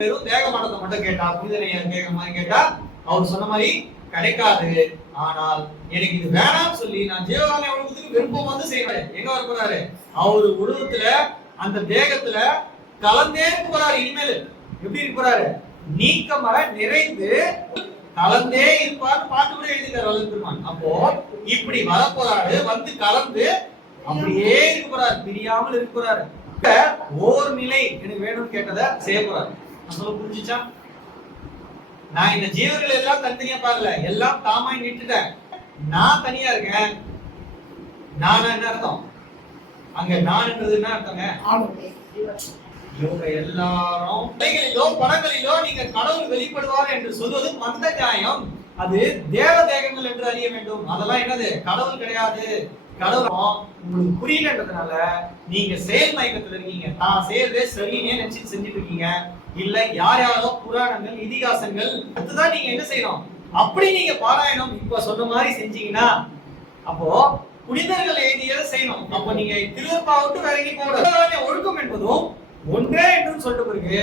வெறும் தேகமானத்தை மட்டும் கேட்டா புனிதனையா கேட்க மாதிரி கேட்டா அவர் சொன்ன மாதிரி கிடைக்காது. ஆனால் எனக்கு இது வேணாம்னு சொல்லி நான் ஜீவகாருண்ய உலகத்துக்கு விருப்பம் வந்து செய்வேன். எங்க வர போறாரு? அவரு உலகத்துல அந்த தேகத்துல கலந்தே இருக்க போறாரு. இனிமேல் எப்படி இருக்க போறாரு? நீக்கமர நிறைந்து கலந்தே இருப்பார். பாட்டு கூட எழுதிட்டார் வல்லபெருமான். அப்போ இப்படி வர போறாரு, வந்து கலந்து அப்படியே இருக்க போறாரு, பிரியாமல் இருக்க போறாரு. ஓர் நிலை எனக்கு வேணும்னு கேட்டதை செய்ய போறாரு. சொல்ல புரிஞ்சுச்சா? நான் இந்த ஜீவர்கள் எல்லாம் தனித்தனியா பார்க்கல, எல்லாம் தாமாய் நிட்டுட்டேன். நான் தனியா இருக்கேன். நானா என்ன அர்த்தம்? அங்க நான்ன்றது என்ன அர்த்தங்க? இவங்க எல்லாரும் பிள்ளைகளிலோ படங்களிலோ நீங்க கடவுள் வெளிப்படுவார் என்று சொல்வது மந்த நியாயம். அது தேவ தேகங்கள் என்று அறிய வேண்டும். அதெல்லாம் என்னது? கடவுள் கிடையாது. கடவுள் உங்களுக்கு புரியலன்றதுனால நீங்க செயல் மயக்கத்துல இருக்கீங்க. நான் செய்யறதே சரின்னே நினைச்சு செஞ்சுட்டு இருக்கீங்க. இல்ல யார் யாரோ புராணங்கள் இதிகாசங்கள் அதுதான் நீங்க என்ன செய்யணும்? அப்படி நீங்க பாராயணம் இப்ப சொன்ன மாதிரி செஞ்சீங்கன்னா அப்போ புனிதர்கள் எழுதியதை செய்யணும். அப்போ நீங்க திருவப்பாவிட்டு வேற எங்கேயும் போக ஒழுக்கம் என்பதும் ஒன்றே என்று சொல்லிட்டு பிறகு